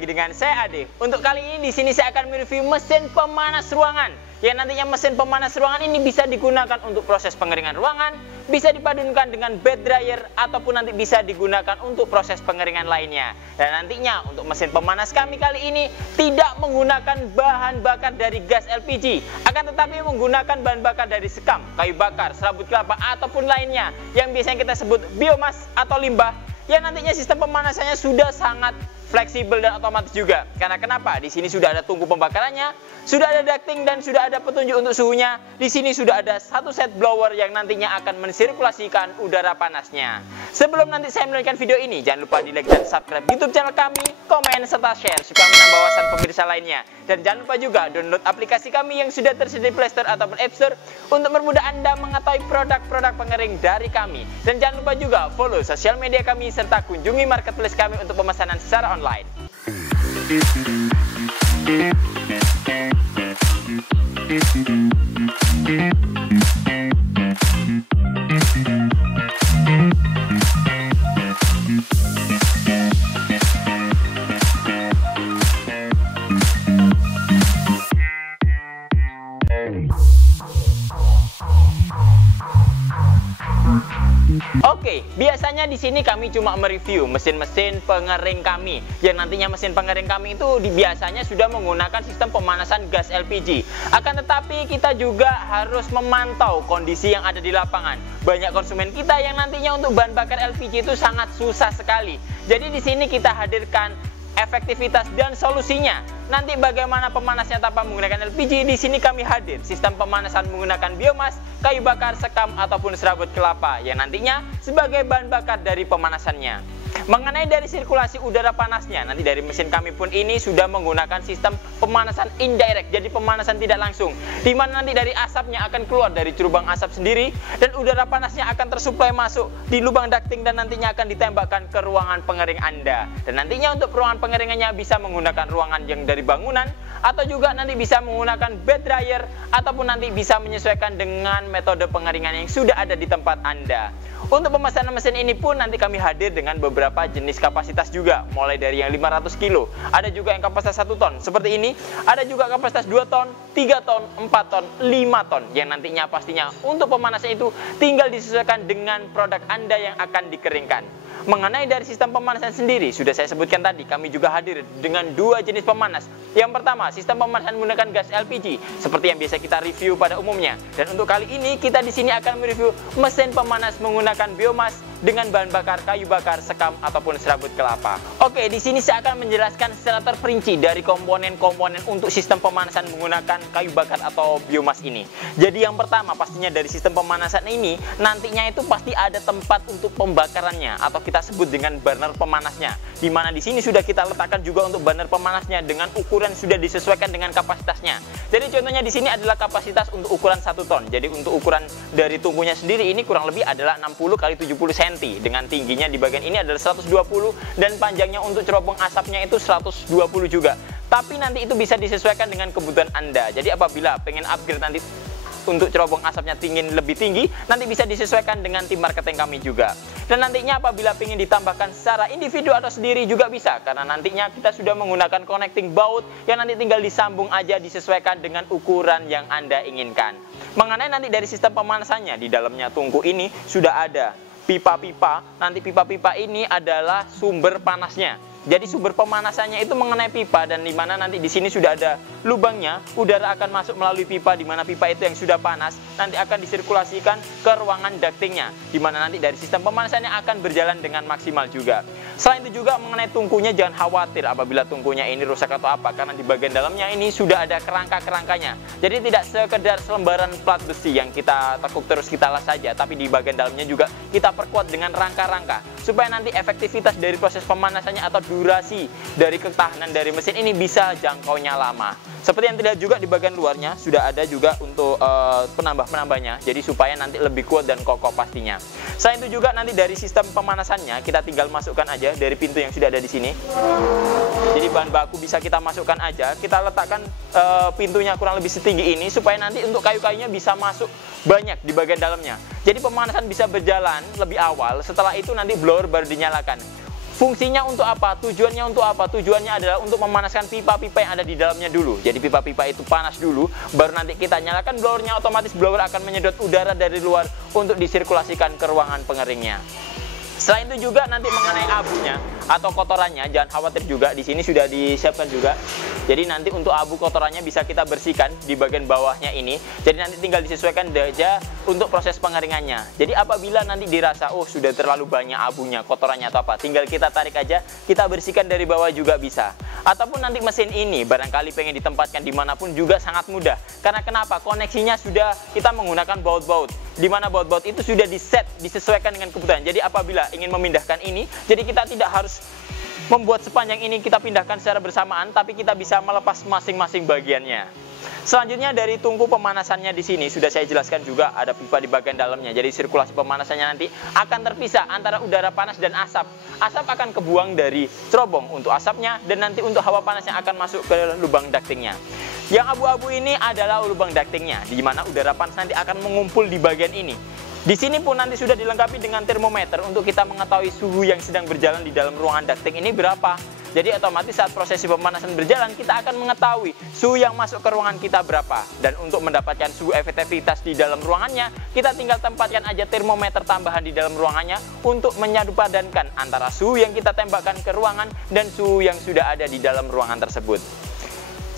lagi dengan saya Ade. Untuk kali ini di sini saya akan mereview mesin pemanas ruangan. Yang nantinya mesin pemanas ruangan ini bisa digunakan untuk proses pengeringan ruangan, bisa dipadukan dengan bed dryer ataupun nanti bisa digunakan untuk proses pengeringan lainnya. Dan nantinya untuk mesin pemanas kami kali ini tidak menggunakan bahan bakar dari gas LPG, akan tetapi menggunakan bahan bakar dari sekam, kayu bakar, serabut kelapa ataupun lainnya yang biasanya kita sebut biomas atau limbah. Yang nantinya sistem pemanasannya sudah sangat fleksibel dan otomatis juga. Karena kenapa? Di sini sudah ada tungku pembakarannya, sudah ada ducting dan sudah ada petunjuk untuk suhunya. Di sini sudah ada satu set blower yang nantinya akan mensirkulasikan udara panasnya. Sebelum nanti saya melanjutkan video ini, jangan lupa di like dan subscribe YouTube channel kami, komen serta share supaya menambah wawasan pemirsa lainnya. Dan jangan lupa juga download aplikasi kami yang sudah tersedia di Play Store ataupun App Store untuk mempermudah Anda mengetahui produk-produk pengering dari kami. Dan jangan lupa juga follow sosial media kami serta kunjungi marketplace kami untuk pemesanan secara online. Oke, biasanya di sini kami cuma mereview mesin-mesin pengering kami. Yang nantinya mesin pengering kami itu biasanya sudah menggunakan sistem pemanasan gas LPG. Akan tetapi kita juga harus memantau kondisi yang ada di lapangan. Banyak konsumen kita yang nantinya untuk bahan bakar LPG itu sangat susah sekali. Jadi di sini kita hadirkan efektivitas dan solusinya. Nanti bagaimana pemanasnya tanpa menggunakan LPG, di sini kami hadir sistem pemanasan menggunakan biomas, kayu bakar, sekam ataupun serabut kelapa yang nantinya sebagai bahan bakar dari pemanasannya. Mengenai dari sirkulasi udara panasnya, nanti dari mesin kami pun ini sudah menggunakan sistem pemanasan indirect, jadi pemanasan tidak langsung, di mana nanti dari asapnya akan keluar dari lubang asap sendiri dan udara panasnya akan tersuplai masuk di lubang ducting dan nantinya akan ditembakkan ke ruangan pengering Anda. Dan nantinya untuk ruangan pengeringannya bisa menggunakan ruangan yang dari bangunan atau juga nanti bisa menggunakan bed dryer ataupun nanti bisa menyesuaikan dengan metode pengeringan yang sudah ada di tempat Anda. Untuk pemesanan mesin ini pun nanti kami hadir dengan beberapa jenis kapasitas juga, mulai dari yang 500 kilo, ada juga yang kapasitas 1 ton seperti ini, ada juga kapasitas 2 ton, 3 ton, 4 ton, 5 ton yang nantinya pastinya untuk pemanasan itu tinggal disesuaikan dengan produk Anda yang akan dikeringkan. Mengenai dari sistem pemanasan sendiri, sudah saya sebutkan tadi, kami juga hadir dengan 2 jenis pemanas. Yang pertama, sistem pemanasan menggunakan gas LPG, seperti yang biasa kita review pada umumnya. Dan untuk kali ini, kita di sini akan mereview mesin pemanas menggunakan biomas dengan bahan bakar kayu bakar, sekam, ataupun serabut kelapa. Oke, di sini saya akan menjelaskan secara terperinci dari komponen-komponen untuk sistem pemanasan menggunakan kayu bakar atau biomas ini. Jadi yang pertama, pastinya dari sistem pemanasan ini, nantinya itu pasti ada tempat untuk pembakarannya, atau kita sebut dengan burner pemanasnya, di mana di sini sudah kita letakkan juga untuk burner pemanasnya dengan ukuran sudah disesuaikan dengan kapasitasnya. Jadi contohnya di sini adalah kapasitas untuk ukuran 1 ton. Jadi untuk ukuran dari tungkunya sendiri ini kurang lebih adalah 60 x 70 cm dengan tingginya di bagian ini adalah 120 dan panjangnya untuk cerobong asapnya itu 120 juga. Tapi nanti itu bisa disesuaikan dengan kebutuhan Anda. Jadi apabila pengen upgrade nanti untuk cerobong asapnya lebih tinggi, nanti bisa disesuaikan dengan tim marketing kami juga. Dan nantinya apabila ingin ditambahkan secara individu atau sendiri juga bisa, karena nantinya kita sudah menggunakan connecting baut yang nanti tinggal disambung aja disesuaikan dengan ukuran yang Anda inginkan. Mengenai nanti dari sistem pemanasannya, di dalamnya tungku ini sudah ada pipa-pipa. Nanti pipa-pipa ini adalah sumber panasnya. Jadi sumber pemanasannya itu mengenai pipa, dan di mana nanti di sini sudah ada lubangnya, udara akan masuk melalui pipa, di mana pipa itu yang sudah panas nanti akan disirkulasikan ke ruangan ductingnya, di mana nanti dari sistem pemanasannya akan berjalan dengan maksimal juga. Selain itu juga mengenai tungkunya, jangan khawatir apabila tungkunya ini rusak atau apa, karena di bagian dalamnya ini sudah ada kerangka-kerangkanya. Jadi tidak sekedar selembaran plat besi yang kita tekuk terus kita las saja, tapi di bagian dalamnya juga kita perkuat dengan rangka-rangka supaya nanti efektivitas dari proses pemanasannya atau durasi dari ketahanan dari mesin ini bisa jangkaunya lama. Seperti yang terlihat juga di bagian luarnya sudah ada juga untuk penambah-penambahnya, jadi supaya nanti lebih kuat dan kokoh pastinya. Selain itu juga nanti dari sistem pemanasannya kita tinggal masukkan aja dari pintu yang sudah ada di sini. Jadi bahan baku bisa kita masukkan aja, kita letakkan pintunya kurang lebih setinggi ini supaya nanti untuk kayu-kayunya bisa masuk banyak di bagian dalamnya. Jadi pemanasan bisa berjalan lebih awal, setelah itu nanti blower baru dinyalakan. Fungsinya untuk apa? Tujuannya untuk apa? Tujuannya adalah untuk memanaskan pipa-pipa yang ada di dalamnya dulu. Jadi pipa-pipa itu panas dulu, baru nanti kita nyalakan blowernya, otomatis blower akan menyedot udara dari luar untuk disirkulasikan ke ruangan pengeringnya. Selain itu juga nanti mengenai abunya atau kotorannya, jangan khawatir juga, di sini sudah disiapkan juga. Jadi nanti untuk abu kotorannya bisa kita bersihkan di bagian bawahnya ini. Jadi nanti tinggal disesuaikan saja untuk proses pengeringannya. Jadi apabila nanti dirasa oh sudah terlalu banyak abunya, kotorannya atau apa, tinggal kita tarik aja, kita bersihkan dari bawah juga bisa. Ataupun nanti mesin ini barangkali pengen ditempatkan dimanapun juga sangat mudah. Karena kenapa? Koneksinya sudah kita menggunakan baut-baut. Di mana baut-baut itu sudah disesuaikan dengan kebutuhan. Jadi apabila ingin memindahkan ini, jadi kita tidak harus membuat sepanjang ini kita pindahkan secara bersamaan, tapi kita bisa melepas masing-masing bagiannya. Selanjutnya dari tungku pemanasannya di sini sudah saya jelaskan juga, ada pipa di bagian dalamnya. Jadi sirkulasi pemanasannya nanti akan terpisah antara udara panas dan asap. Asap akan kebuang dari cerobong untuk asapnya, dan nanti untuk hawa panasnya akan masuk ke lubang ductingnya. Yang abu-abu ini adalah lubang ductingnya, di mana udara panas nanti akan mengumpul di bagian ini. Di sini pun nanti sudah dilengkapi dengan termometer untuk kita mengetahui suhu yang sedang berjalan di dalam ruangan ducting ini berapa. Jadi otomatis saat prosesi pemanasan berjalan, kita akan mengetahui suhu yang masuk ke ruangan kita berapa. Dan untuk mendapatkan suhu efektivitas di dalam ruangannya, kita tinggal tempatkan aja termometer tambahan di dalam ruangannya untuk menyadupadankan antara suhu yang kita tembakkan ke ruangan dan suhu yang sudah ada di dalam ruangan tersebut.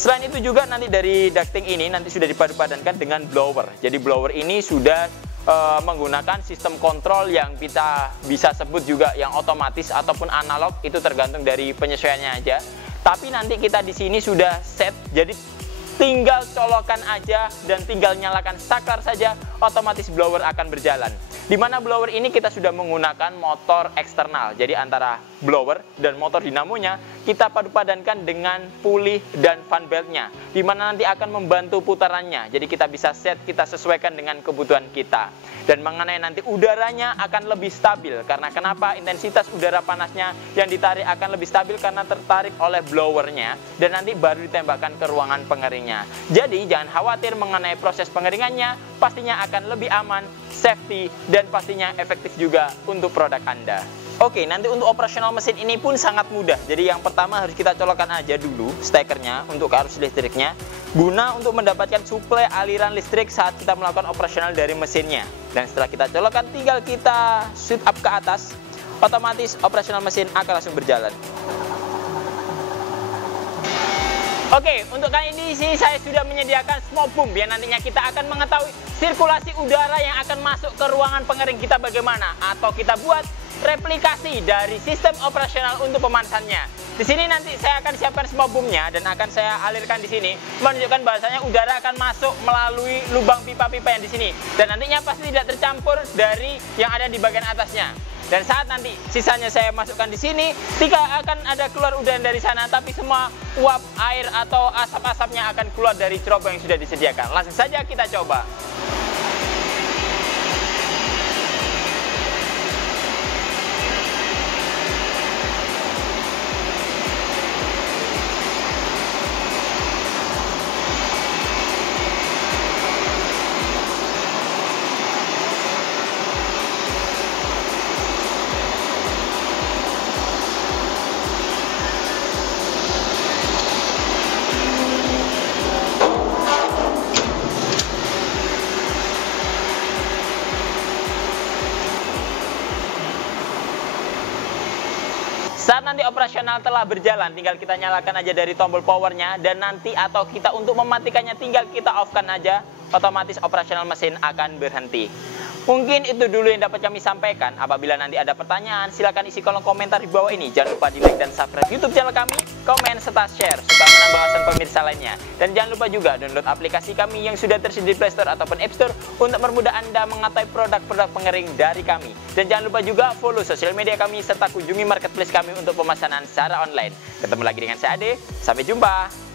Selain itu juga nanti dari ducting ini nanti sudah dipadu-padankan dengan blower. Jadi blower ini sudah menggunakan sistem kontrol yang kita bisa sebut juga yang otomatis ataupun analog, itu tergantung dari penyesuaiannya aja. Tapi nanti kita di sini sudah set, jadi tinggal colokan aja dan tinggal nyalakan saklar saja, otomatis blower akan berjalan. Di mana blower ini kita sudah menggunakan motor eksternal. Jadi antara blower dan motor dinamonya kita padu-padankan dengan pulih dan fan beltnya, di mana nanti akan membantu putarannya. Jadi kita bisa set, kita sesuaikan dengan kebutuhan kita. Dan mengenai nanti udaranya akan lebih stabil. Karena kenapa? Intensitas udara panasnya yang ditarik akan lebih stabil karena tertarik oleh blowernya, dan nanti baru ditembakkan ke ruangan pengeringnya. Jadi jangan khawatir mengenai proses pengeringannya, pastinya akan lebih aman, safety, dan pastinya efektif juga untuk produk Anda. Oke, nanti untuk operasional mesin ini pun sangat mudah. Jadi yang pertama harus kita colokkan aja dulu stekernya untuk arus listriknya, guna untuk mendapatkan suplai aliran listrik saat kita melakukan operasional dari mesinnya. Dan setelah kita colokkan, tinggal kita shoot up ke atas, otomatis operasional mesin akan langsung berjalan. Oke, untuk kali ini sih saya sudah menyediakan smoke boom yang nantinya kita akan mengetahui sirkulasi udara yang akan masuk ke ruangan pengering kita bagaimana, atau kita buat replikasi dari sistem operasional untuk pemanasannya. Di sini nanti saya akan siapkan smoke boomnya dan akan saya alirkan di sini, menunjukkan bahasanya udara akan masuk melalui lubang pipa-pipa yang di sini, dan nantinya pasti tidak tercampur dari yang ada di bagian atasnya. Dan saat nanti sisanya saya masukkan di sini, tidak akan ada keluar udara dari sana, tapi semua uap air atau asap-asapnya akan keluar dari cerobong yang sudah disediakan. Langsung saja kita coba. Saat nanti operasional telah berjalan, tinggal kita nyalakan aja dari tombol powernya, dan nanti atau kita untuk mematikannya tinggal kita off-kan aja, otomatis operasional mesin akan berhenti. Mungkin itu dulu yang dapat kami sampaikan. Apabila nanti ada pertanyaan, silakan isi kolom komentar di bawah ini. Jangan lupa di like dan subscribe YouTube channel kami, komen serta share supaya menambah wawasan pemirsa lainnya. Dan jangan lupa juga download aplikasi kami yang sudah tersedia di Play Store ataupun App Store untuk mempermudah Anda mengetahui produk-produk pengering dari kami. Dan jangan lupa juga follow sosial media kami serta kunjungi marketplace kami untuk pemesanan secara online. Ketemu lagi dengan saya Ade, sampai jumpa.